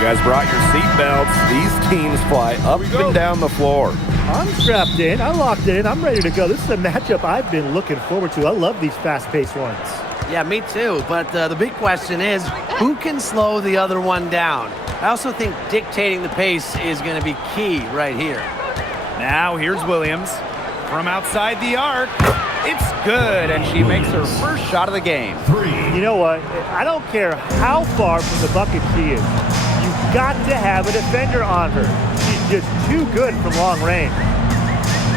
You guys brought your seatbelts. These teams fly up and down the floor. I'm strapped in. I locked it in. I'm ready to go. This is a matchup I've been looking forward to. I love these fast-paced ones. Yeah, me too. But the big question is, who can slow the other one down? I also think dictating the pace is going to be key right here. Now here's Williams from outside the arc. It's good, and she makes her first shot of the game. You know what? I don't care how far from the bucket she is. You've got to have a defender on her. She's just too good from long range.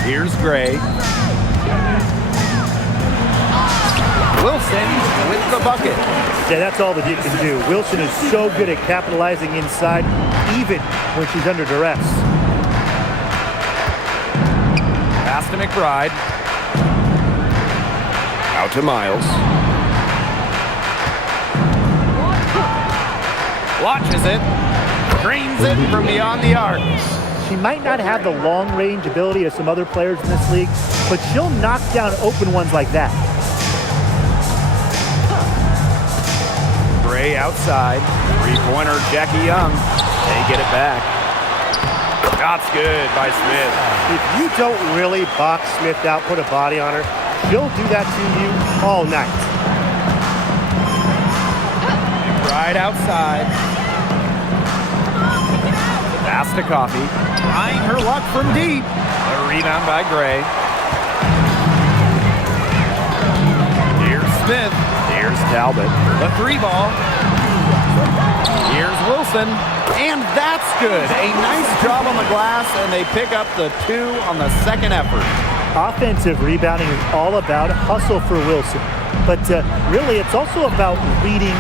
Here's Gray. Wilson with the bucket. Yeah, that's all that he can do. Wilson is so good at capitalizing inside, even when she's under duress. Pass to McBride. Out to Miles. Launches it. Drains it from beyond the arc. She might not have the long-range ability of some other players in this league, but she'll knock down open ones like that. Gray outside. Three-pointer, Jackie Young. They get it back. Shot's good by Smith. If you don't really box Smith out, put a body on her, she'll do that to you all night. Right outside. Pass to Coffey. Trying her luck from deep. A rebound by Gray. Here's Smith. Here's Talbot. The three ball. Here's Wilson. And that's good. A nice job on the glass, and they pick up the 2 on the second effort. Offensive rebounding is all about hustle for Wilson. But really, it's also about reading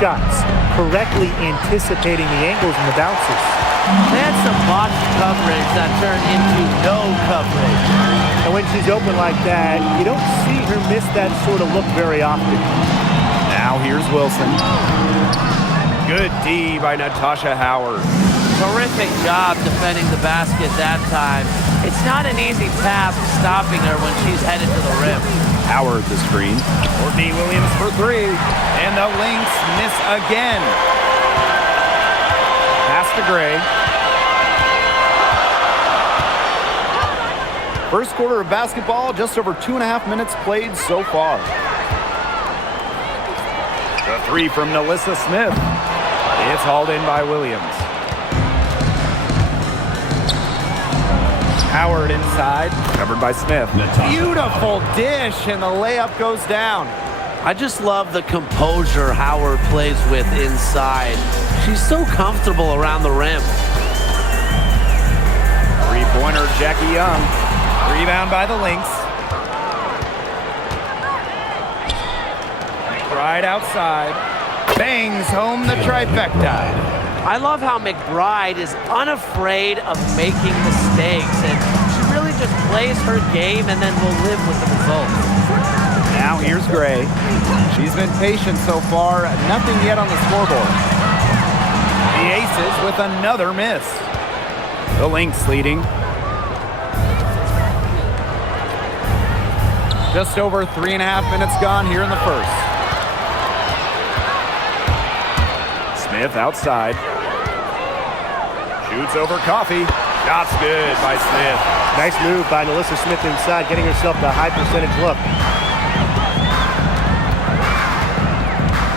shots, correctly anticipating the angles and the bounces. They had some box coverage that turned into no coverage. And when she's open like that, you don't see her miss that sort of look very often. Now here's Wilson. Good D by Natasha Howard. Terrific job defending the basket that time. It's not an easy task stopping her when she's headed to the rim. Howard the screen. Courtney Williams for 3. And the Lynx miss again. Pass to Gray. First quarter of basketball, just over 2.5 minutes played so far. The 3 from Nalissa Smith. It's hauled in by Williams. Howard inside, covered by Smith. Beautiful dish, and the layup goes down. I just love the composure Howard plays with inside. She's so comfortable around the rim. Three-pointer, Jackie Young. Rebound by the Lynx. McBride outside. Bangs home the trifecta. I love how McBride is unafraid of making mistakes, and she really just plays her game and then will live with the results. Now here's Gray. She's been patient so far. Nothing yet on the scoreboard. The Aces with another miss. The Lynx leading. Just over 3.5 minutes gone here in the first. Smith outside. Shoots over Coffey. Shot's good by Smith. Nice move by Nalissa Smith inside, getting herself the high percentage look.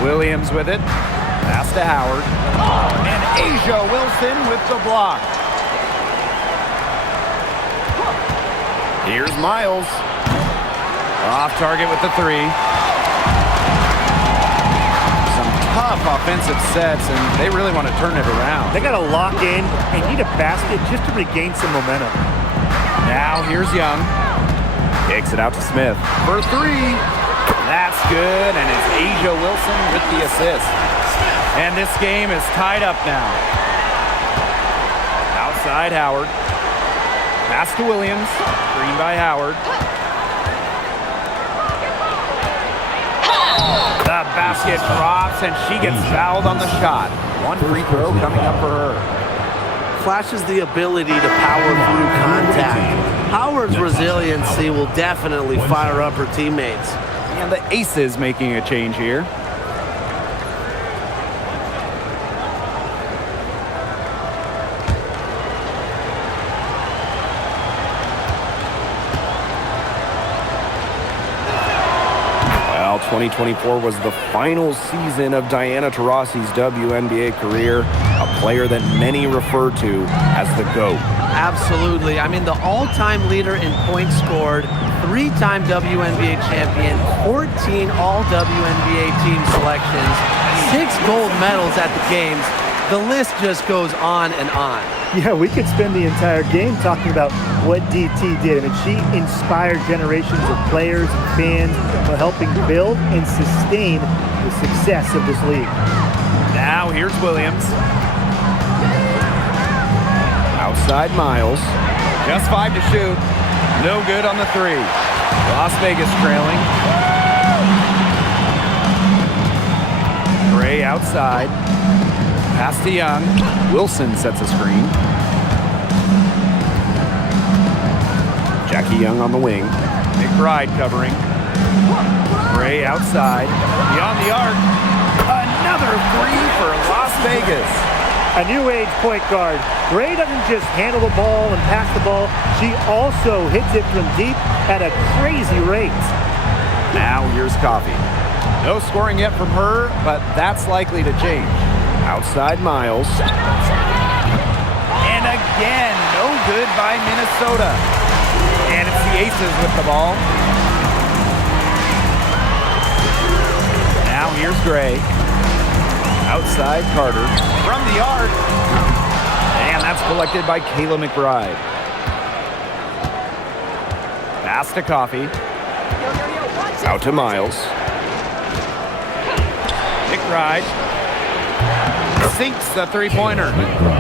Williams with it. Pass to Howard. And Asia Wilson with the block. Here's Miles. Off target with the 3. Some tough offensive sets, and they really want to turn it around. They got to lock in and need a basket just to regain some momentum. Now here's Young. Kicks it out to Smith for 3. That's good, and it's Asia Wilson with the assist. And this game is tied up now. Outside Howard. Pass to Williams. Screen by Howard. The basket drops, and she gets fouled on the shot. One free throw coming up for her. Flashes the ability to power through contact. Howard's resiliency will definitely fire up her teammates. And the Aces making a change here. 2024 was the final season of Diana Taurasi's WNBA career, a player that many refer to as the GOAT. Absolutely. I mean, the all-time leader in points scored, 3-time WNBA champion, 14 all-WNBA team selections, 6 gold medals at the games. The list just goes on and on. Yeah, we could spend the entire game talking about what DT did. I mean, she inspired generations of players and fans while helping build and sustain the success of this league. Now here's Williams. Outside Miles. Just 5 to shoot. No good on the 3. Las Vegas trailing. Gray outside. Pass to Young. Wilson sets a screen. Jackie Young on the wing. McBride covering. Gray outside. Beyond the arc. Another 3 for Las Vegas. A new age point guard. Gray doesn't just handle the ball and pass the ball. She also hits it from deep at a crazy rate. Now here's Coffee. No scoring yet from her, but that's likely to change. Outside Miles. And again, no good by Minnesota. And it's the Aces with the ball. Now here's Gray. Outside Carter. From the arc. And that's collected by Kayla McBride. Pass to Coffee. Out to Miles. McBride. Sinks the three-pointer.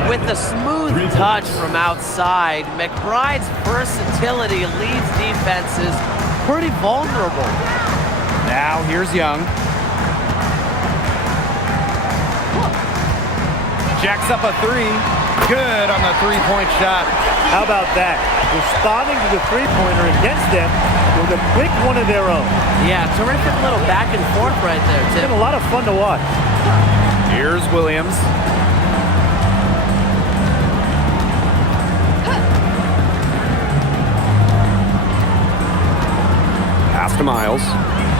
With a smooth touch from outside, McBride's versatility leaves defenses pretty vulnerable. Now here's Young. Jacks up a 3. Good on the three-point shot. How about that? Responding to the three-pointer against them with a quick one of their own. Yeah, terrific little back and forth right there, It's Tim. been a lot of fun to watch. Here's Williams. Pass to Miles.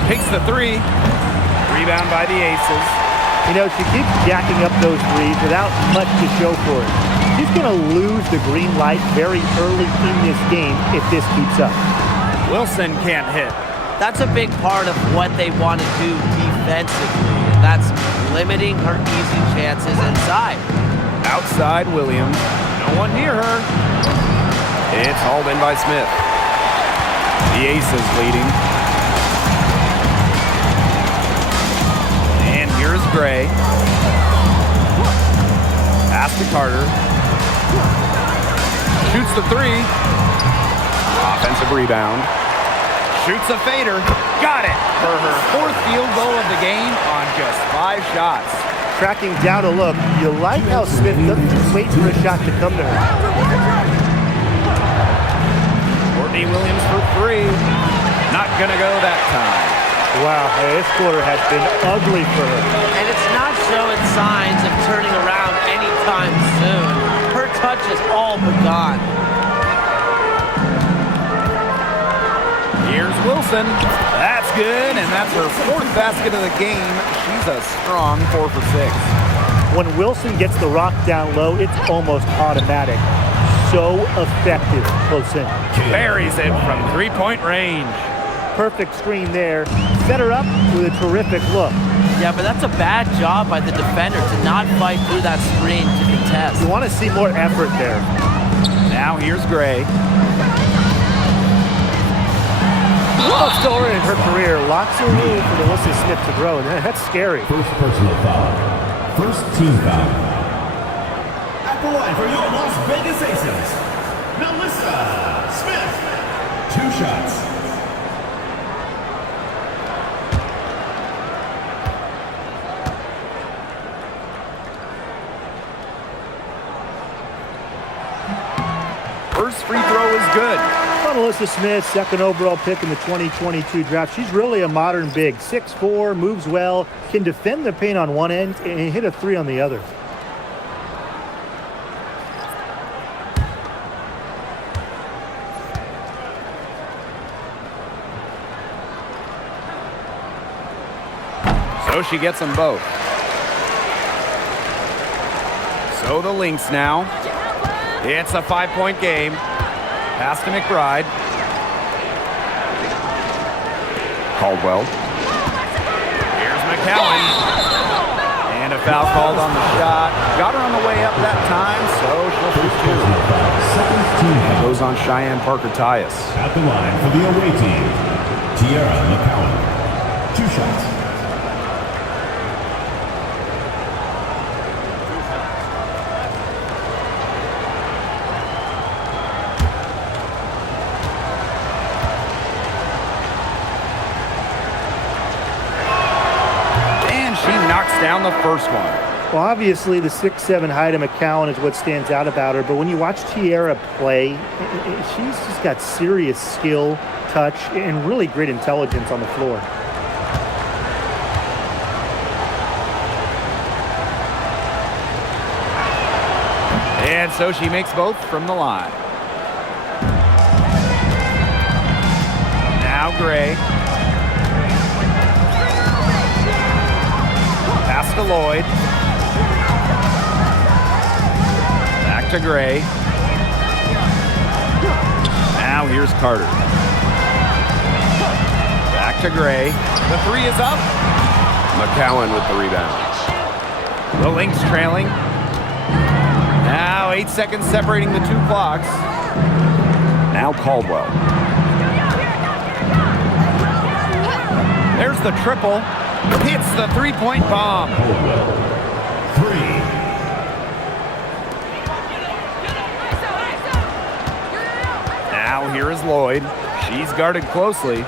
Takes the 3. Rebound by the Aces. You know, she keeps jacking up those threes without much to show for it. She's going to lose the green light very early in this game if this keeps up. Wilson can't hit. That's a big part of what they want to do defensively. And that's limiting her easy chances inside. Outside Williams. No one near her. It's hauled in by Smith. The Aces leading. And here's Gray. Pass to Carter. Shoots the 3. Offensive rebound. Shoots a fader. Got it for her 4th field goal of the game on just 5 shots. Tracking down a look, you like how Smith doesn't just wait for a shot to come to her. Courtney Williams for 3. Not gonna go that time. Wow, this quarter has been ugly for her. And it's not showing signs of turning around anytime soon. Her touch is all but gone. Here's Wilson. That's good, and that's her 4th basket of the game. She's a strong 4 for 6. When Wilson gets the rock down low, it's almost automatic. So effective close in. Buries it from 3-point range. Perfect screen there. Set her up with a terrific look. Yeah, but that's a bad job by the defender to not fight through that screen to contest. You want to see more effort there. Now here's Gray. Most story in her career, lots of room for Melissa Smith to grow, and that's scary. First personal foul. First team foul. At the line for your Las Vegas Aces, Melissa Smith. 2 shots. First free throw is good. Well, Melissa Smith, 2nd overall pick in the 2022 draft. She's really a modern big. 6'4", moves well, can defend the paint on one end and hit a 3 on the other. So she gets them both. So the Lynx now. It's a 5-point game. Pass to McBride. Caldwell. Here's McCowan. And a foul called on the shot. Got her on the way up that time, so she'll shoot two. Goes on Cheyenne Parker-Tyus. At the line for the away team, Tiara McCowan. 2 shots. Down the first one. Well, obviously, the 6'7" height of McCowan is what stands out about her. But when you watch Tiara play, she's just got serious skill, touch, and really great intelligence on the floor. And so she makes both from the line. Now Gray. Pass to Lloyd. Back to Gray. Now here's Carter. Back to Gray. The 3 is up. McCowan with the rebound. The Lynx trailing. Now 8 seconds separating the 2 clocks. Now Caldwell. There's the triple. Hits the 3-point bomb. 3. Now here is Lloyd. She's guarded closely.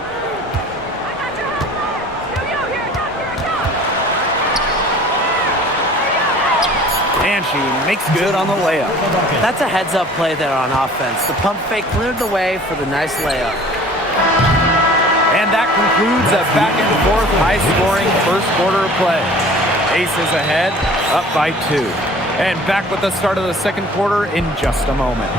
And she makes good on the layup. That's a heads-up play there on offense. The pump fake cleared the way for the nice layup. And that concludes a back-and-forth, high-scoring first quarter of play. Aces ahead, up by 2. And back with the start of the second quarter in just a moment.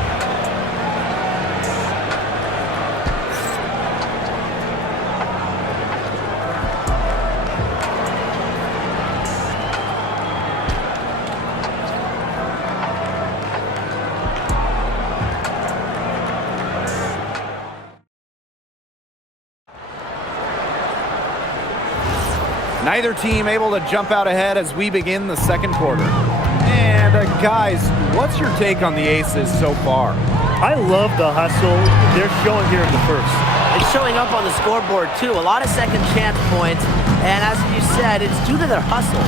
Neither team able to jump out ahead as we begin the second quarter. And guys, what's your take on the Aces so far? I love the hustle they're showing here in the first. It's showing up on the scoreboard, too. A lot of second chance points. And as you said, it's due to their hustle.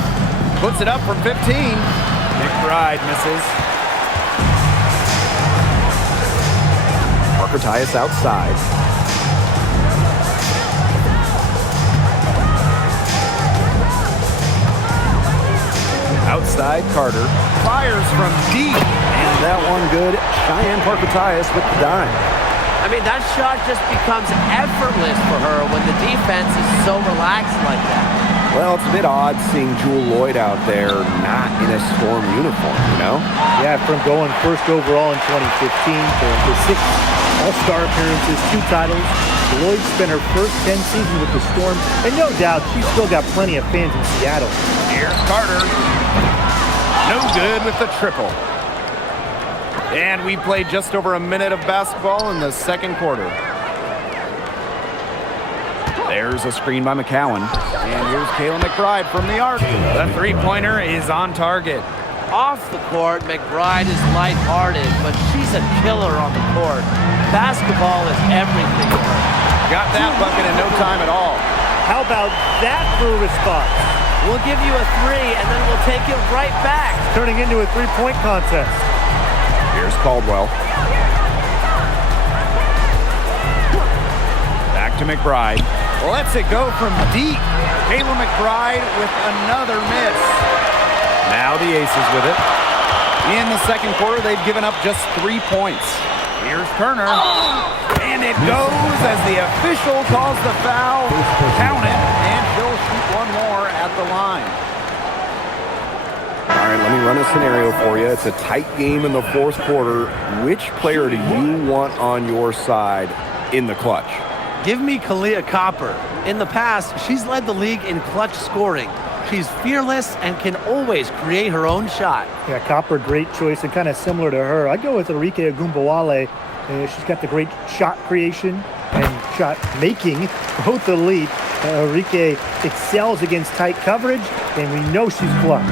Puts it up from 15. McBride misses. Parker-Tyus outside. Outside Carter. Fires from deep. And that one good. Cheyenne Parker-Tyus with the dime. I mean, that shot just becomes effortless for her when the defense is so relaxed like that. Well, it's a bit odd seeing Jewel Lloyd out there not in a Storm uniform, you know? Yeah, from going first overall in 2015 to 6 All-Star appearances, 2 titles. Lloyd spent her first 10 seasons with the Storm, and no doubt she's still got plenty of fans in Seattle. Here's Carter. No good with the triple. And we played just over a minute of basketball in the second quarter. There's a screen by McCowan. And here's Kayla McBride from the arc. The 3-pointer is on target. Off the court, McBride is lighthearted, but she's a killer on the court. Basketball is everything to her. Got that bucket in no time at all. How about that for a response? We'll give you a 3, and then we'll take it right back. Turning into a 3-point contest. Here's Caldwell. Back to McBride. Lets it go from deep. Kayla McBride with another miss. Now the Aces with it. In the second quarter, they've given up just 3 points. Here's Turner. And it goes as the official calls the foul. Count it, and she'll shoot one more at the line. All right, let me run a scenario for you. It's a tight game in the fourth quarter. Which player do you want on your side in the clutch? Give me Kalia Copper. In the past, she's led the league in clutch scoring. She's fearless and can always create her own shot. Yeah, Copper, great choice, and kind of similar to her. I'd go with Enrique Agumbawale. She's got the great shot creation and shot making, both elite. Enrique excels against tight coverage, and we know she's clutch.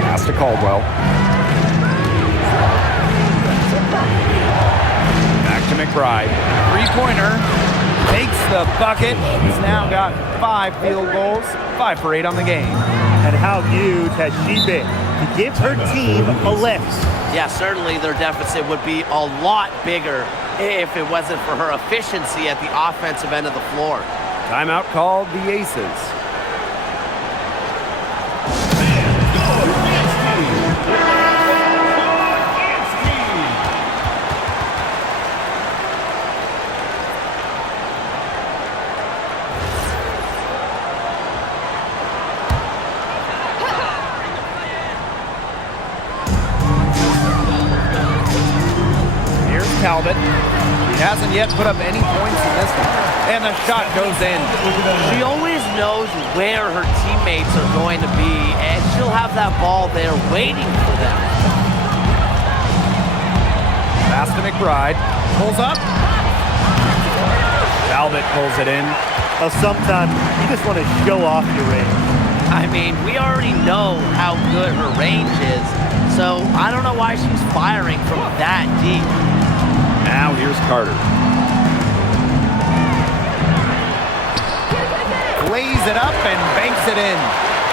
Pass to Caldwell. Back to McBride. Three-pointer. Takes the bucket. He's now got 5 field goals, 5 for 8 on the game. And how huge has she been to give her team a lift? Yeah, certainly their deficit would be a lot bigger if it wasn't for her efficiency at the offensive end of the floor. Timeout called the Aces. Talbot. He hasn't yet put up any points in this one. And the shot goes in. She always knows where her teammates are going to be, and she'll have that ball there waiting for them. Pass to McBride. Pulls up. Talbot pulls it in. Well, sometimes you just want to show off your range. I mean, we already know how good her range is, so I don't know why she's firing from that deep. Now here's Carter. Lays it up and banks it in.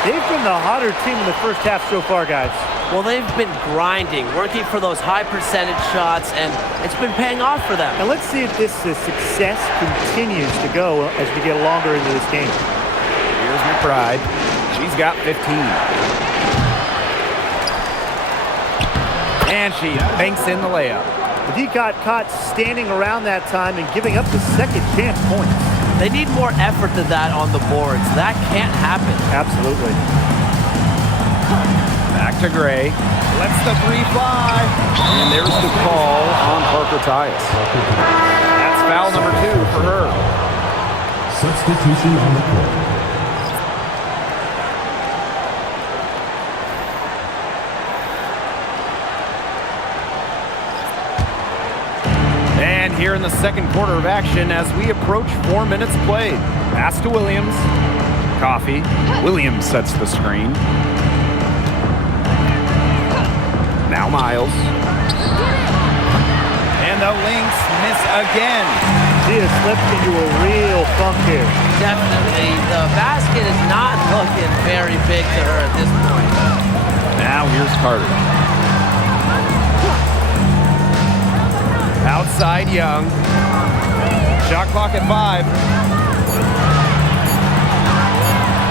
They've been the hotter team in the first half so far, guys. Well, they've been grinding, working for those high percentage shots, and it's been paying off for them. And let's see if this success continues to go as we get longer into this game. Here's McBride. She's got 15. And she banks in the layup. He got caught standing around that time and giving up the second chance points. They need more effort than that on the boards. That can't happen. Absolutely. Back to Gray. Lets the 3 fly. And there's the call on Parker Tyus. That's foul number 2 for her. Substitution on the court. And here in the second quarter of action as we approach 4 minutes played. Pass to Williams. Coffee. Williams sets the screen. Now Miles. And the Lynx miss again. She has slipped into a real funk here. Definitely. The basket is not looking very big to her at this point. Now here's Carter. Outside Young. Shot clock at 5.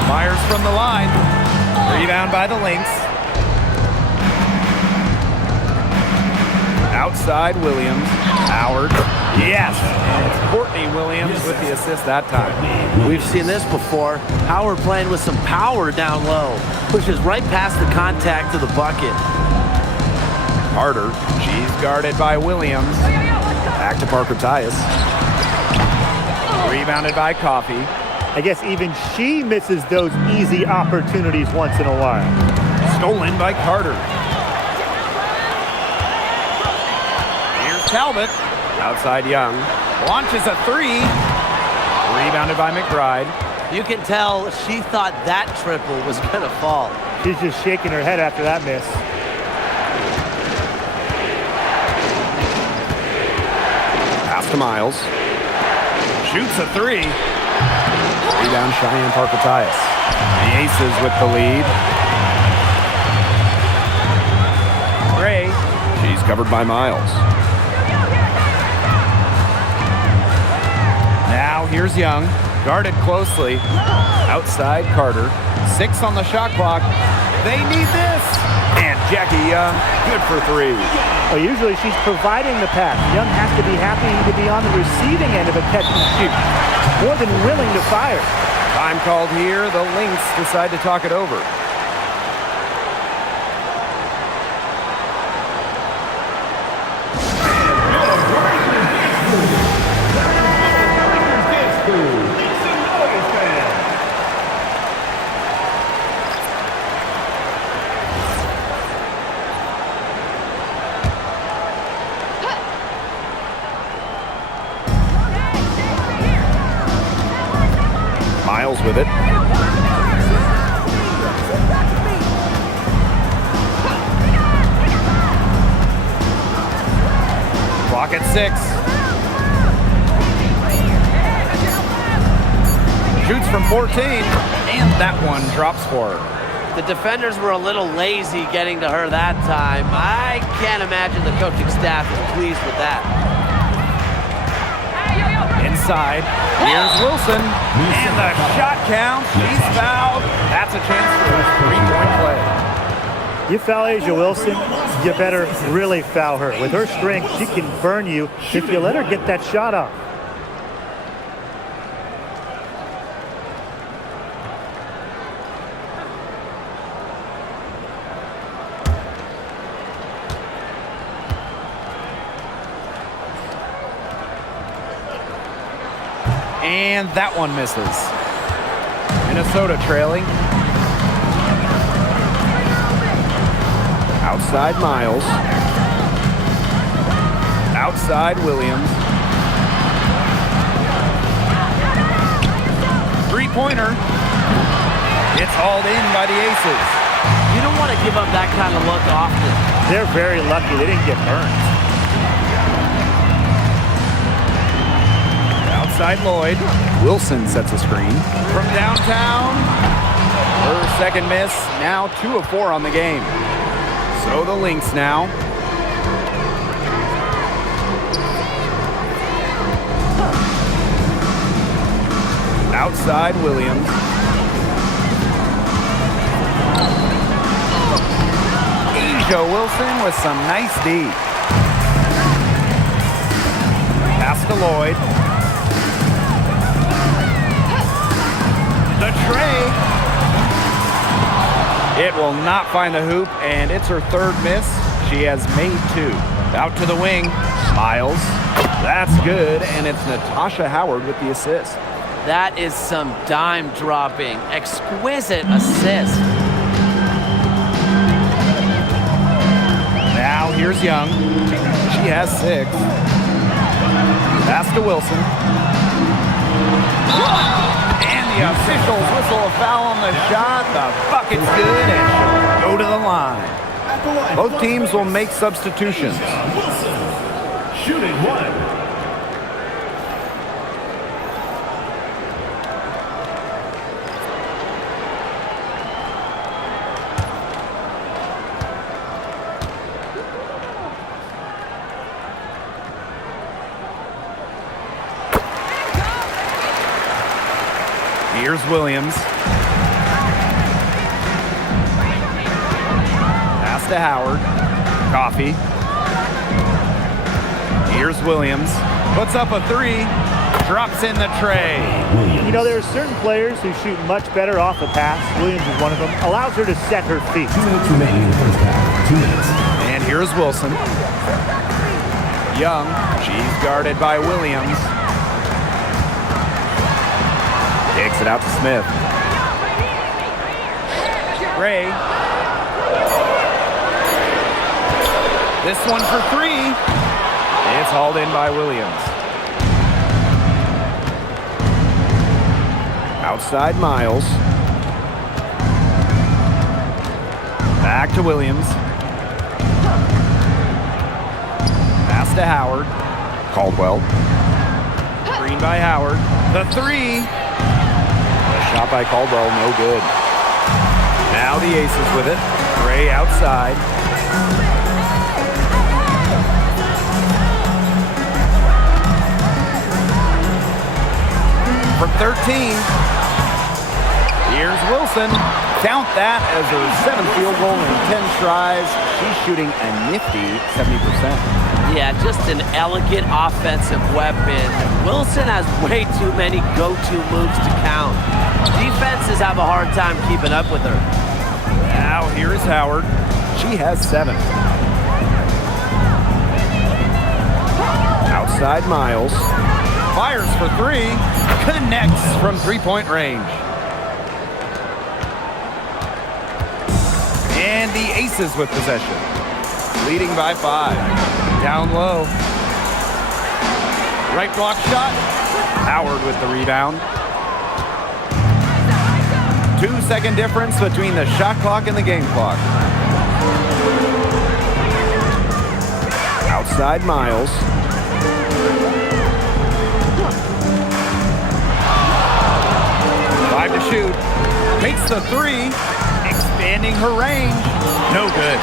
Myers from the line. Rebound by the Lynx. Outside Williams. Howard. Yes. And it's Courtney Williams with the assist that time. We've seen this before. Howard playing with some power down low. Pushes right past the contact to the bucket. Carter. She's guarded by Williams. Back to Parker Tyus. Rebounded by Coffee. I guess even she misses those easy opportunities once in a while. Stolen by Carter. Here's Talbot. Outside Young. Launches a 3. Rebounded by McBride. You can tell she thought that triple was going to fall. She's just shaking her head after that miss. Pass to Miles. Shoots a 3. Rebound Cheyenne Parker Tyus. The Aces with the lead. Gray. She's covered by Miles. Now here's Young. Guarded closely. Outside Carter. 6 on the shot clock. They need this. And Jackie Young, good for 3. Well, usually she's providing the pass. Young has to be happy to be on the receiving end of a catch and shoot. More than willing to fire. Time called here. The Lynx decide to talk it over. Miles with it. Clock at 6. Shoots from 14, and that one drops for her. The defenders were a little lazy getting to her that time. I can't imagine the coaching staff is pleased with that. Inside, here's Wilson, and the shot count. She's fouled. That's a chance for a 3-point play. You foul Asia Wilson, you better really foul her. With her strength, she can burn you if you let her get that shot off. And that one misses. Minnesota trailing. Outside Miles. Outside Williams. Three-pointer. It's hauled in by the Aces. You don't want to give up that kind of look often. They're very lucky they didn't get burned. Outside Lloyd. Wilson sets a screen. From downtown. Her second miss. Now 2 of 4 on the game. So the Lynx now. Outside Williams. Asia Wilson with some nice D. Pass to Lloyd. The tray. It will not find the hoop, and it's her third miss. She has made 2. Out to the wing. Miles. That's good, and it's Natasha Howard with the assist. That is some dime dropping. Exquisite assist. Now here's Young. She has 6. Pass to Wilson. The officials whistle a foul on the shot. The bucket's good and she'll go to the line. Both teams will make substitutions. Wilson, shooting 1. Here's Williams. Pass to Howard. Coffee. Here's Williams. Puts up a 3. Drops in the tray. You know, there are certain players who shoot much better off the pass. Williams is one of them. Allows her to set her feet. 2 minutes remaining in the first half. 2 minutes. And here's Wilson. Young. She's guarded by Williams. Takes it out to Smith. Ray. This one for 3. It's hauled in by Williams. Outside Miles. Back to Williams. Pass to Howard. Caldwell. Screen by Howard. The 3. Shot by Caldwell, no good. Now the Aces with it. Ray outside. From 13. Here's Wilson. Count that as her 7th field goal in 10 tries. She's shooting a nifty 70%. Yeah, just an elegant offensive weapon. Wilson has way too many go-to moves to count. Defenses have a hard time keeping up with her. Now here's Howard. She has 7. Outside Miles. Fires for 3. Connects from 3-point range. And the Aces with possession. Leading by 5. Down low. Right block shot. Howard with the rebound. 2-second difference between the shot clock and the game clock. Outside Miles. Five to shoot. Makes the three. Expanding her range. No good.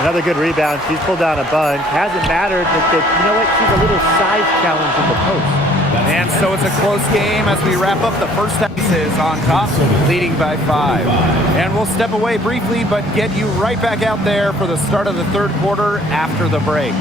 Another good rebound. She's pulled down a bunch. Hasn't mattered, but you know what? She's a little size challenge in the post. And so it's a close game as we wrap up the first half. Aces on top, leading by 5. And we'll step away briefly, but get you right back out there for the start of the third quarter after the break.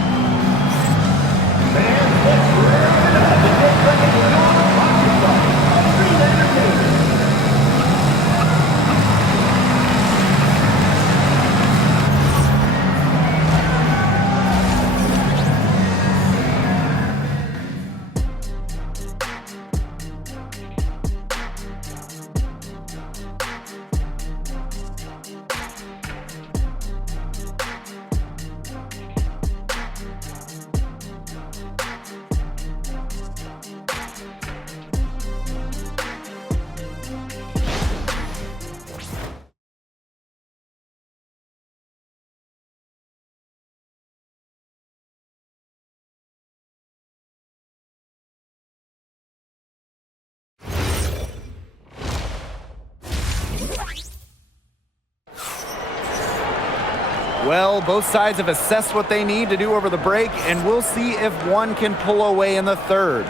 Well, both sides have assessed what they need to do over the break, and we'll see if one can pull away in the third.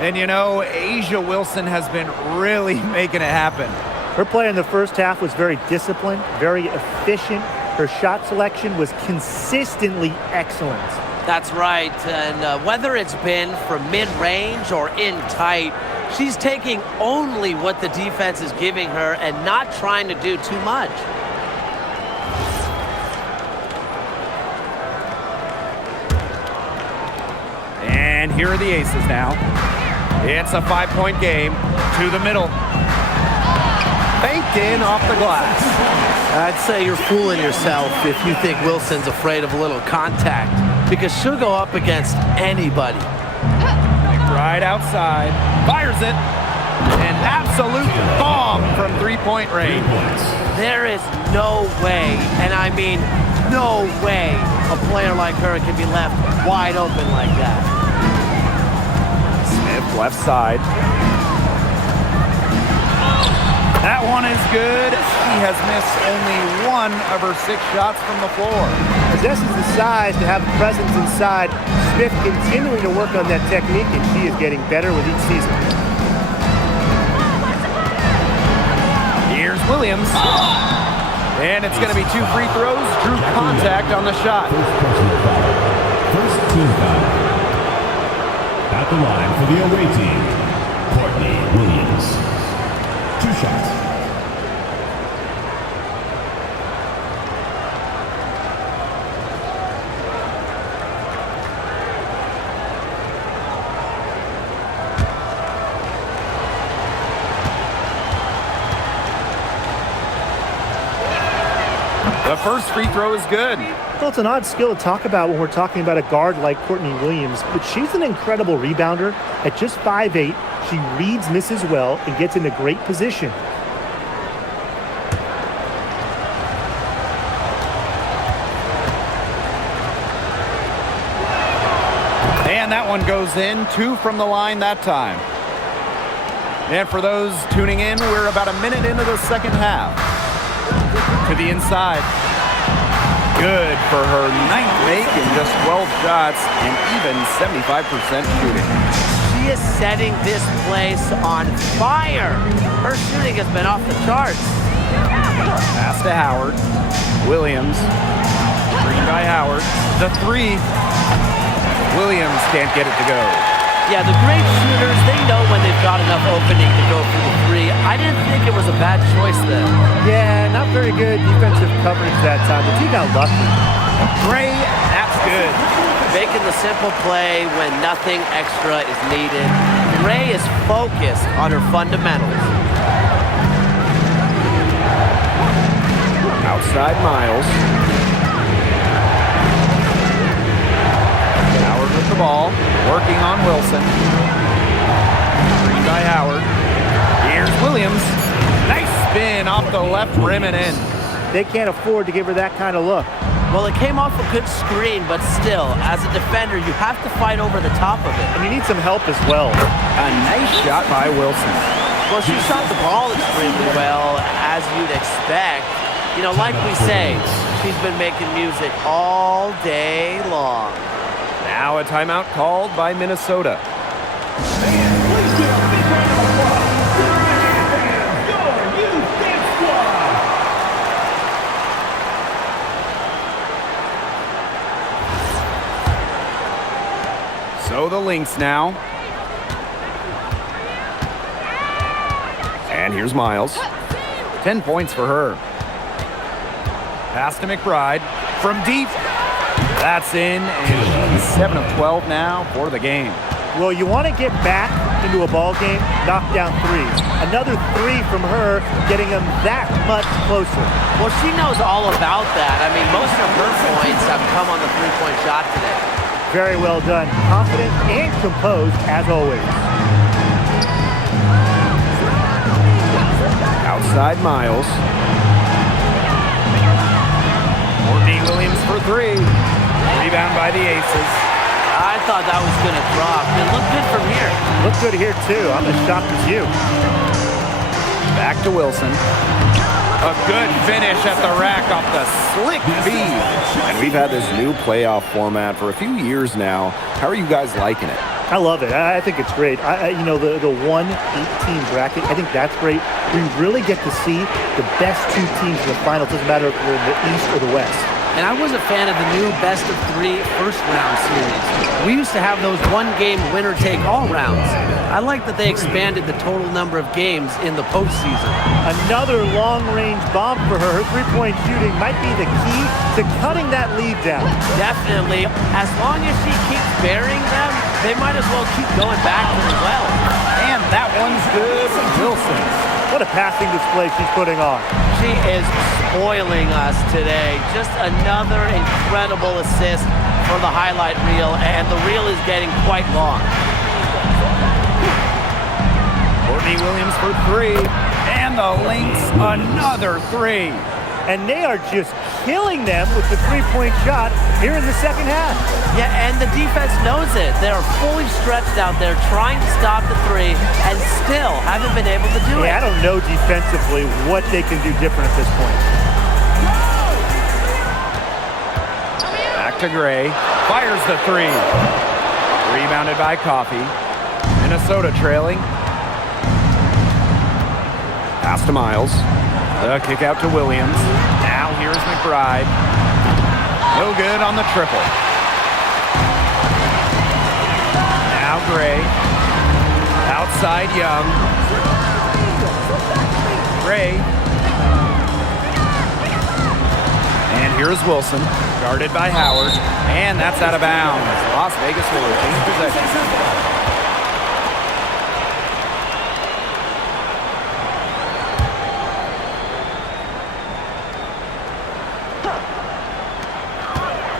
And you know, Asia Wilson has been really making it happen. Her play in the first half was very disciplined, very efficient. Her shot selection was consistently excellent. That's right, and whether it's been from mid-range or in tight, she's taking only what the defense is giving her and not trying to do too much. And here are the Aces now. It's a 5-point game to the middle. Banked in off the glass. I'd say you're fooling yourself if you think Wilson's afraid of a little contact, because she'll go up against anybody. Right outside. Fires it. An absolute bomb from three-point range. There is no way, and I mean no way, a player like her can be left wide open like that. Smith, left side. That one is good. She has missed only 1 of her 6 shots from the floor. Possesses the size to have a presence inside. Smith continuing to work on that technique, and she is getting better with each season. Here's Williams. And it's going to be 2 free throws. Drew contact on the shot. First team foul. At the line for the away team, Courtney Williams. 2 shots. The first free throw is good. Well, it's an odd skill to talk about when we're talking about a guard like Courtney Williams, but she's an incredible rebounder. At just 5'8", she reads misses well and gets into great position. And that one goes in. 2 from the line that time. And for those tuning in, we're about a minute into the second half. To the inside. Good for her 9th make in just 12 shots and even 75% shooting. She is setting this place on fire. Her shooting has been off the charts. Pass to Howard. Williams. Screen by Howard. The 3. Williams can't get it to go. Yeah, the great shooters, they know when they've got enough opening to go for the 3. I didn't think it was a bad choice there. Yeah, not very good defensive coverage that time, but he got lucky. Gray, that's good. Making the simple play when nothing extra is needed. Gray is focused on her fundamentals. Outside Miles. Howard with the ball, working on Wilson. Screen by Howard. Here's Williams. Nice spin off the left rim and in. They can't afford to give her that kind of look. Well, it came off a good screen, but still, as a defender, you have to fight over the top of it. And you need some help as well. A nice shot by Wilson. Well, she shot the ball extremely well, as you'd expect. You know, like we say, she's been making music all day long. Now a timeout called by Minnesota. Please give a big round of applause to the Michigan Fans, your youth dance squad. So the Lynx now. And here's Miles. 10 points for her. Pass to McBride from deep. That's in, and she's 7 of 12 now for the game. Well, you want to get back into a ball game, knock down threes. Another 3 from her, getting them that much closer. Well, she knows all about that. I mean, most of her points have come on the three-point shot today. Very well done. Confident and composed, as always. Outside Miles. Courtney Williams for 3. Rebound by the Aces. I thought that was going to drop. It looked good from here. Looked good here, too. I'm as shocked as you. Back to Wilson. A good finish at the rack off the slick feed. And we've had this new playoff format for a few years now. How are you guys liking it? I love it. I think it's great. You know, the 1-8-team bracket, I think that's great. We really get to see the best 2 teams in the final. It doesn't matter if we're in the East or the West. And I was a fan of the new best-of-3 first-round series. We used to have those one-game winner-take-all rounds. I like that they expanded the total number of games in the postseason. Another long-range bomb for her. Her three-point shooting might be the key to cutting that lead down. Definitely. As long as she keeps burying them, they might as well keep going back to the well. And that one's good from Wilson. What a passing display she's putting on. She is spoiling us today. Just another incredible assist for the highlight reel, and the reel is getting quite long. Courtney Williams for 3. And the Lynx another 3. And they are just killing them with the three-point shot here in the second half. Yeah, and the defense knows it. They are fully stretched out there trying to stop the 3 and still haven't been able to do it. I don't know defensively what they can do different at this point. Back to Gray. Fires the 3. Rebounded by Coffey. Minnesota trailing. Pass to Miles. The kick out to Williams. Now here's McBride. No good on the triple. Now Gray. Outside Young. Gray. And here's Wilson. Guarded by Howard. And that's out of bounds. Las Vegas will retain possession.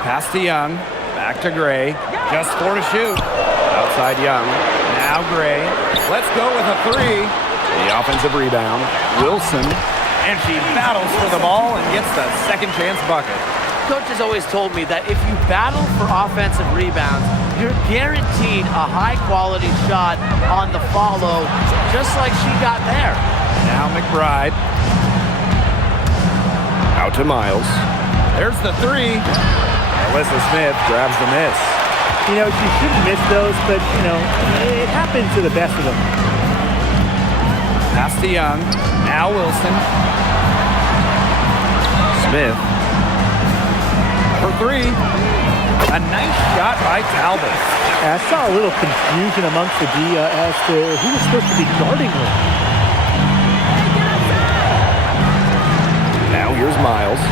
Pass to Young. Back to Gray. Just 4 to shoot. Outside Young. Now Gray. Let's go with a 3. The offensive rebound. Wilson. And she battles for the ball and gets the second chance bucket. Coach has always told me that if you battle for offensive rebounds, you're guaranteed a high-quality shot on the follow, just like she got there. Now McBride. Out to Miles. There's the 3. Alyssa Smith grabs the miss. You know, she shouldn't miss those, but, you know, it happens to the best of them. Pass to Young. Now Wilson. Smith. For 3. A nice shot by Talbot. I saw a little confusion amongst the D as to who was supposed to be guarding her. Now here's Miles.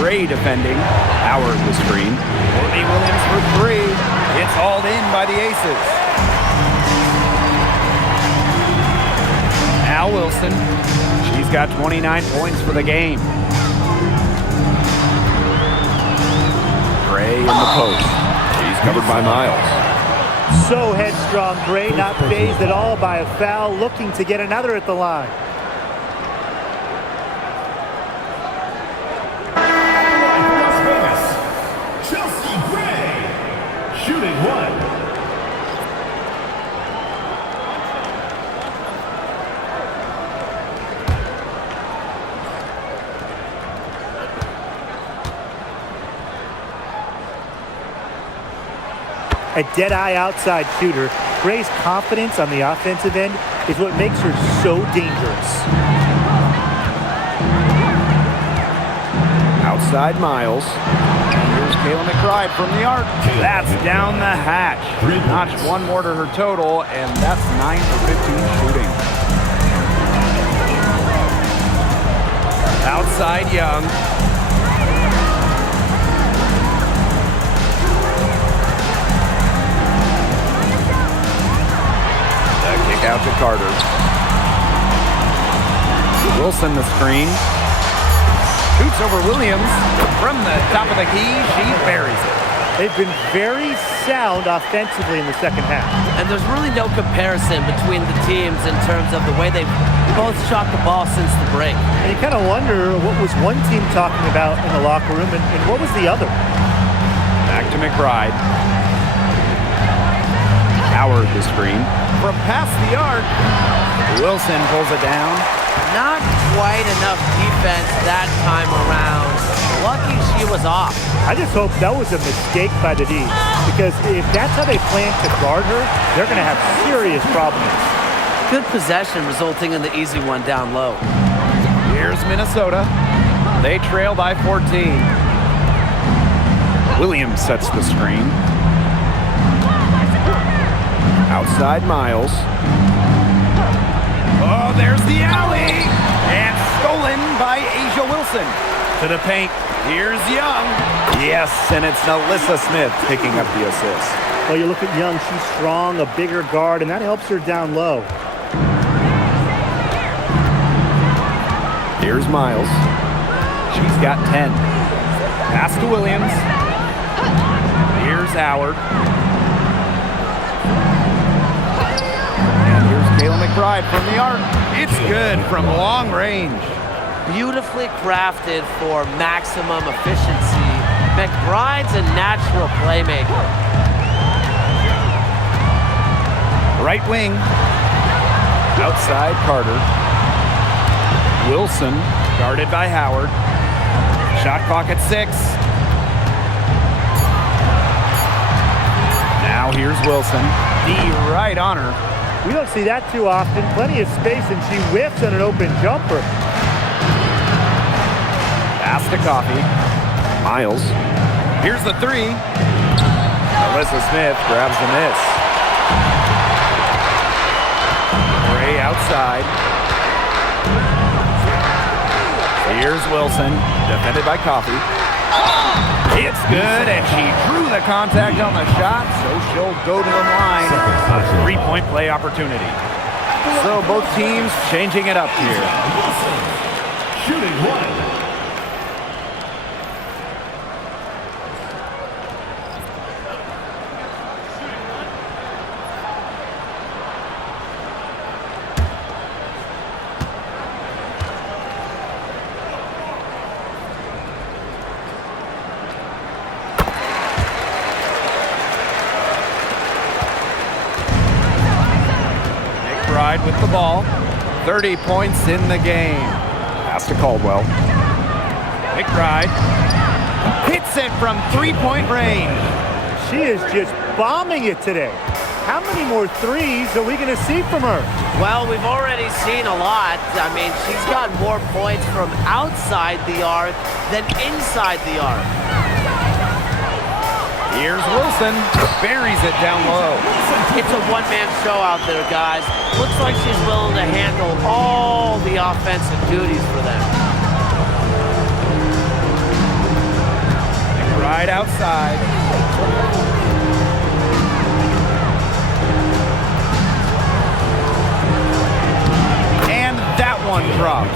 Gray defending. Howard was screen. Courtney Williams for 3. It's hauled in by the Aces. Now Wilson. She's got 29 points for the game. Gray in the post. She's covered by Miles. So headstrong, Gray, not fazed at all by a foul, looking to get another at the line. a dead-eye outside shooter. Gray's confidence on the offensive end is what makes her so dangerous. Outside Miles. Here's Kayla McBride from the arc. That's down the hatch. Notched one more to her total, and that's 9 for 15 shooting. Outside Young. The kick out to Carter. Wilson the screen. Shoots over Williams from the top of the key. She buries it. They've been very sound offensively in the second half. And there's really no comparison between the teams in terms of the way they've both shot the ball since the break. And you kind of wonder what was one team talking about in the locker room and what was the other. Back to McBride. Howard the screen. From past the arc, Wilson pulls it down. Not quite enough defense that time around. Lucky she was off. I just hope that was a mistake by the D, because if that's how they plan to guard her, they're going to have serious problems. Good possession resulting in the easy one down low. Here's Minnesota. They trail by 14. Williams sets the screen. Outside Miles. Oh, there's the alley! And stolen by Asia Wilson. To the paint. Here's Young. Yes, and it's Alyssa Smith picking up the assist. Well, you look at Young, she's strong, a bigger guard, and that helps her down low. Here's Miles. She's got 10. Pass to Williams. Here's Howard. And here's Kayla McBride from the arc. It's good from long range. Beautifully crafted for maximum efficiency. McBride's a natural playmaker. Right wing. Outside Carter. Wilson, guarded by Howard. Shot clock at 6. Now here's Wilson. D right on her. We don't see that too often. Plenty of space, and she whiffs on an open jumper. Pass to Coffey. Miles. Here's the 3. Alyssa Smith grabs the miss. Gray outside. Here's Wilson, defended by Coffey. It's good, and she drew the contact on the shot, so she'll go to the line. 3-point play opportunity. So both teams changing it up here. Shooting one. With the ball, 30 points in the game. Pass to Caldwell. McBride hits it from 3-point range. She is just bombing it today. How many more threes are we going to see from her? Well, we've already seen a lot. I mean, she's got more points from outside the arc than inside the arc. Here's Wilson, buries it down low. It's a one-man show out there, guys. Looks like she's willing to handle all the offensive duties for them. Right outside. And that one drops.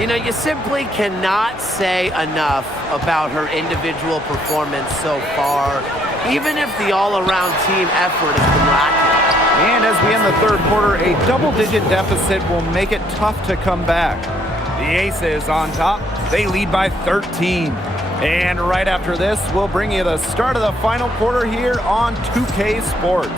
You know, you simply cannot say enough about her individual performance so far, even if the all-around team effort has been lacking. And as we end the third quarter, a double-digit deficit will make it tough to come back. The Aces on top. They lead by 13. And right after this, we'll bring you the start of the final quarter here on 2K Sports.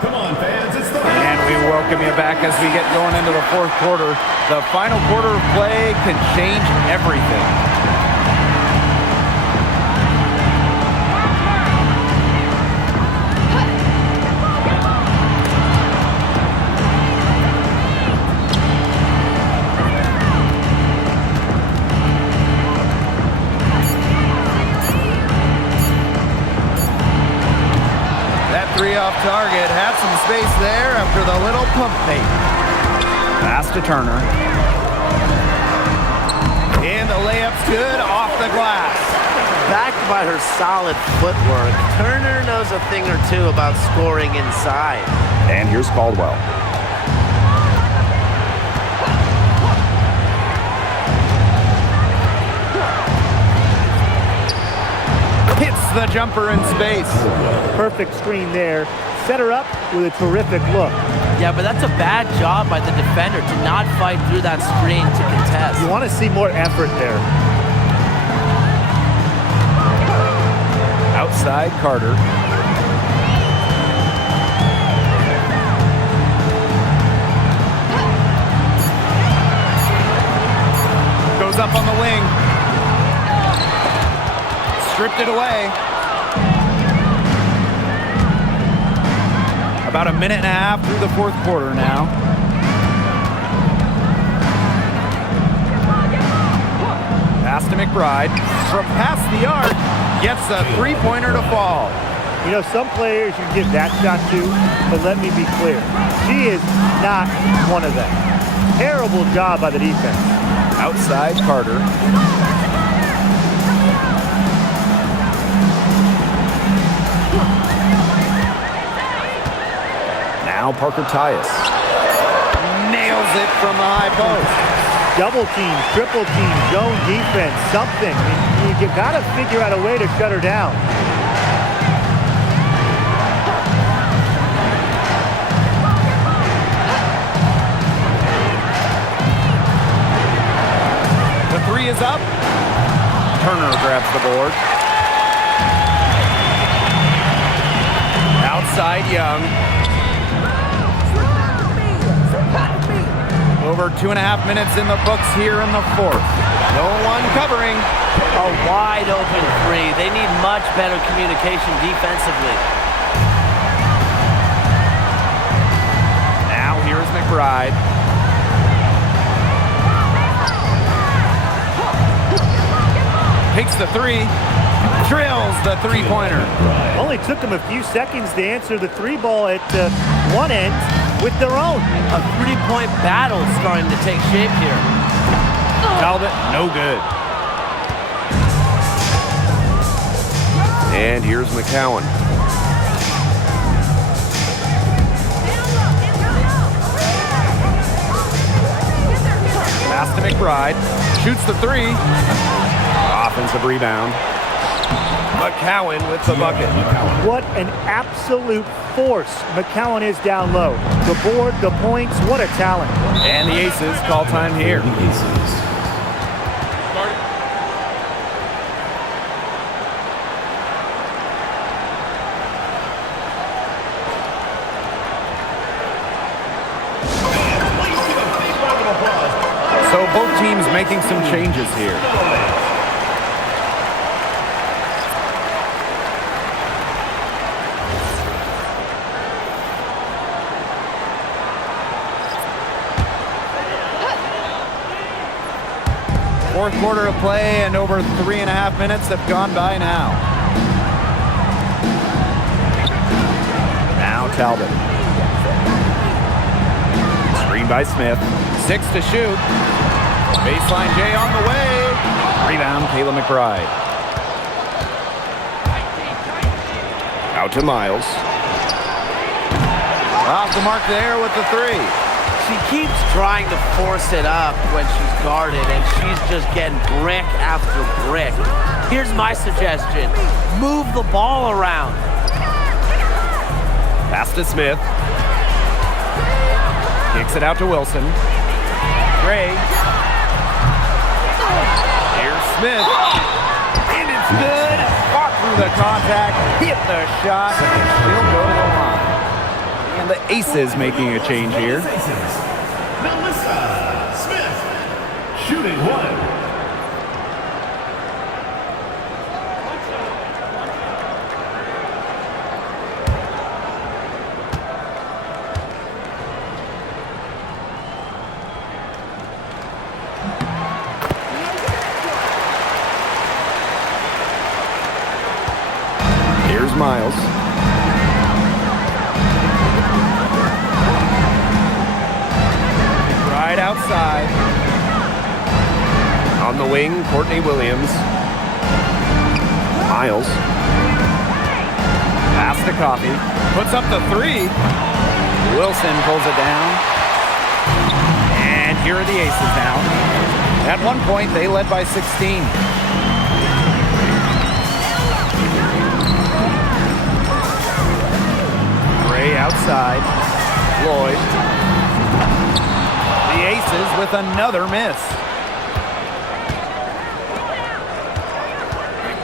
Come on, Welcome you back as we get going into the fourth quarter. The final quarter of play can change everything. Three off target, had some space there after the little pump fake. Pass to Turner. And the layup's good off the glass. Backed by her solid footwork, Turner knows a thing or two about scoring inside. And here's Caldwell. Hits the jumper in space. Perfect screen there. Set her up with a terrific look. Yeah, but that's a bad job by the defender to not fight through that screen to contest. You want to see more effort there. Outside Carter. Goes up on the wing. Stripped it away. About a minute and a half through the fourth quarter now. Pass to McBride. From past the arc, gets a three-pointer to fall. You know, some players you give that shot to, but let me be clear. She is not one of them. Terrible job by the defense. Outside Carter. Now Parker Tyus nails it from the high post. Double team, triple team, zone defense, something. I mean, you got to figure out a way to shut her down. The three is up. Turner grabs the board. Outside Young. Over 2.5 minutes in the books here in the fourth. No one covering. A wide open three. They need much better communication defensively. Now here's McBride. Takes the three. Drills the three-pointer. Only took them a few seconds to answer the three ball at one end with their own. A three-point battle starting to take shape here. Talbot, no good. And here's McCowan. Pass to McBride. Shoots the three. Offensive rebound. McCowan with the bucket. What an absolute force McCowan is down low. The board, the points, what a talent. And the Aces call time here. So both teams making some changes here. Fourth quarter of play and over 3.5 minutes have gone by now. Now Talbot. Screen by Smith. 6 to shoot. Baseline J on the way. Rebound Kayla McBride. Out to Miles. Off the mark there with the three. She keeps trying to force it up when she's guarded, and she's just getting brick after brick. Here's my suggestion. Move the ball around. Pass to Smith. Kicks it out to Wilson. Gray. Here's Smith. And it's good. Fought through the contact. Hit the shot. And she'll go to the line. And The Aces making a change here. Melissa Smith, shooting 1. Here's Miles. Right outside. On the wing, Courtney Williams. Miles. Pass to Coffey. Puts up the 3. Wilson pulls it down. And here are the Aces now. At one point, they led by 16. Gray outside. Lloyd. The Aces with another miss.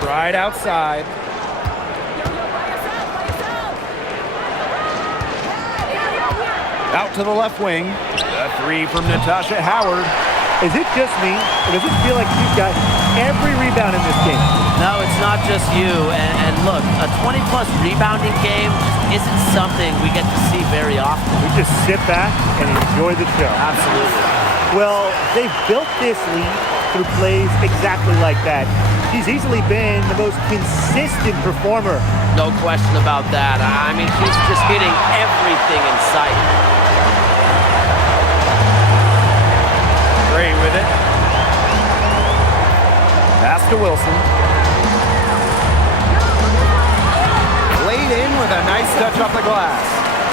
Right outside. Out to the left wing. The 3 from Natasha Howard. Is it just me, or does it feel like she's got every rebound in this game? No, it's not just you. And look, a 20-plus rebounding game isn't something we get to see very often. We just sit back and enjoy the show. Absolutely. Well, they've built this lead through plays exactly like that. She's easily been the most consistent performer. No question about that. I mean, she's just hitting everything in sight. Gray with it. Pass to Wilson. Laid in with a nice touch off the glass.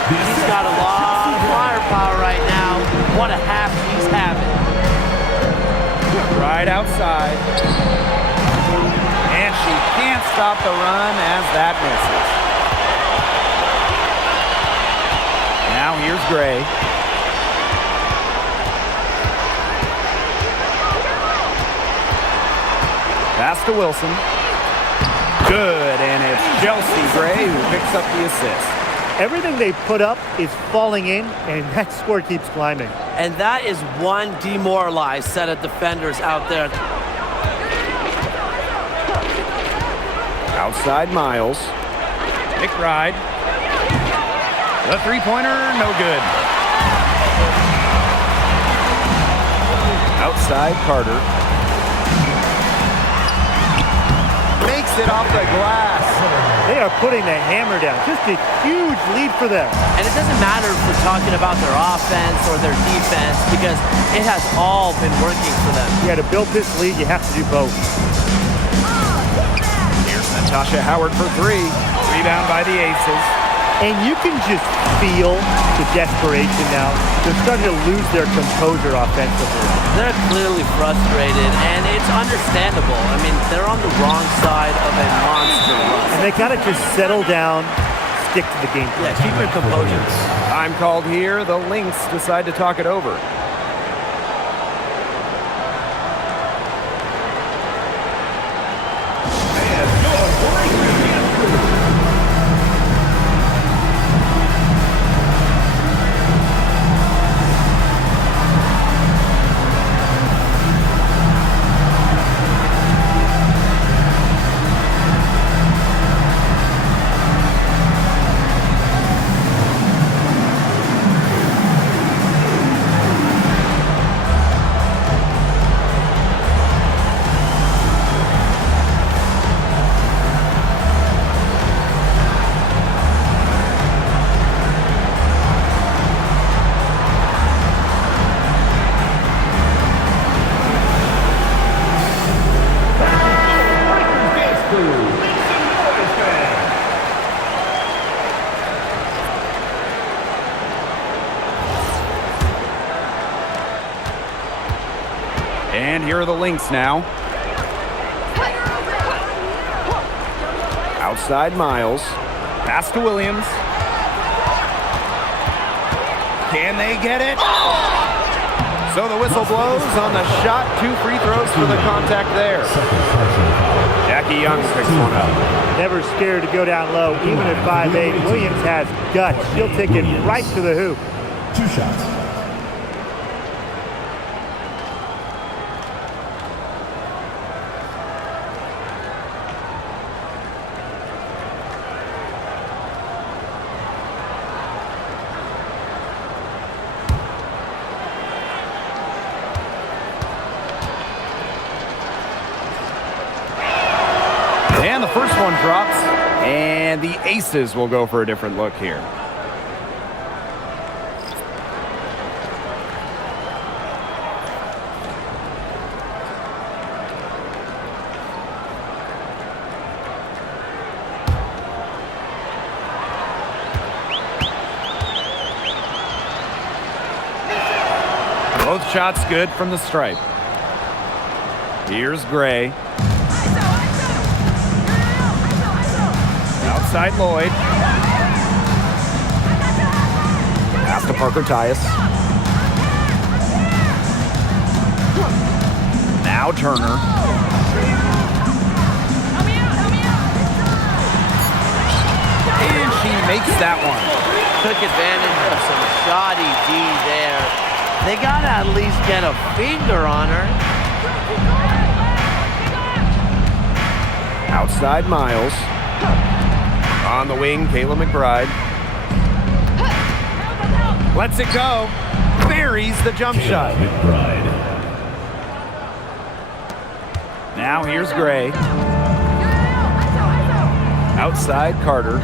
She's got a lot of firepower right now. What a half she's having. Right outside. And she can't stop the run as that misses. Now here's Gray. Pass to Wilson. Good, and it's Chelsea Gray who picks up the assist. Everything they put up is falling in, and that score keeps climbing. And that is one demoralized set of defenders out there. Outside Miles. McBride. The three-pointer, no good. Outside Carter. Makes it off the glass. They are putting the hammer down. Just a huge lead for them. And it doesn't matter if we're talking about their offense or their defense, because it has all been working for them. Yeah, to build this lead, you have to do both. Here's Natasha Howard for 3. Rebound by the Aces. And you can just feel the desperation now. They're starting to lose their composure offensively. They're clearly frustrated, and it's understandable. I mean, they're on the wrong side of a monster run. And they gotta just settle down, stick to the game plan. Yeah, keep your composure. Time called here. The Lynx decide to talk it over. And here are the Lynx now. Outside Miles. Pass to Williams. Can they get it? So the whistle blows on the shot. 2 free throws for the contact there. Jackie Young picks one up. Never scared to go down low, even at 5'8". Williams has guts. She'll take it right to the hoop. 2 shots. And the first one drops, and the Aces will go for a different look here. Both shots good from the stripe. Here's Gray. Outside Lloyd. Pass to Parker Tyus. Now Turner. And she makes that one. Took advantage of some shoddy D there. They got to at least get a finger on her. Outside Miles. On the wing, Kayla McBride. Lets it go. Buries the jump shot. McBride. Now here's Gray. Outside Carter.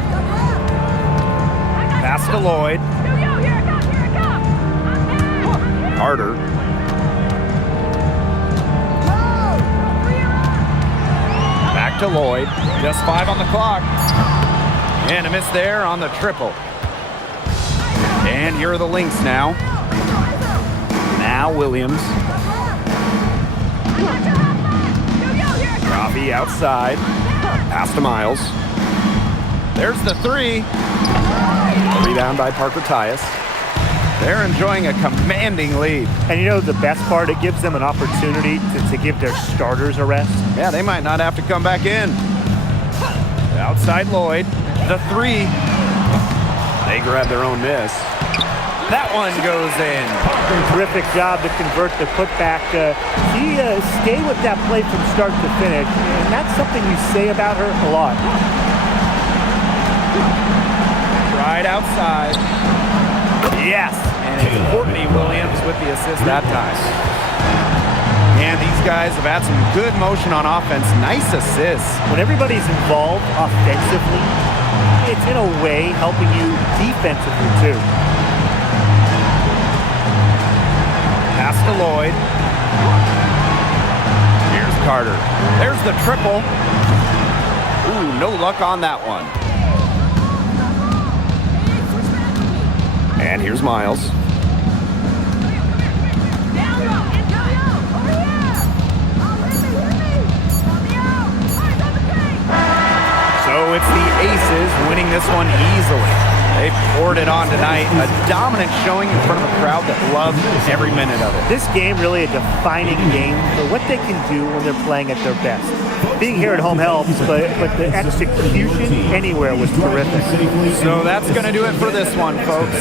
Pass to Lloyd. Carter. Back to Lloyd. Just 5 on the clock. And a miss there on the triple. And here are the Lynx now. Now Williams. Robbie outside. Pass to Miles. There's the 3. A rebound by Parker Tyus. They're enjoying a commanding lead. And you know the best part? It gives them an opportunity to give their starters a rest. Yeah, they might not have to come back in. Outside Lloyd. The 3. They grab their own miss. That one goes in. Terrific job to convert the putback. She stayed with that play from start to finish, and that's something you say about her a lot. Right outside. Yes, and it's Courtney Williams with the assist that time. And these guys have had some good motion on offense. Nice assists. When everybody's involved offensively, it's in a way helping you defensively too. Pass to Lloyd. Here's Carter. There's the triple. Ooh, no luck on that one. And here's Miles. So it's the Aces winning this one easily. They poured it on tonight. A dominant showing in front of a crowd that loved every minute of it. This game really a defining game for what they can do when they're playing at their best. Being here at home helps, but the execution anywhere was terrific. So that's going to do it for this one, folks.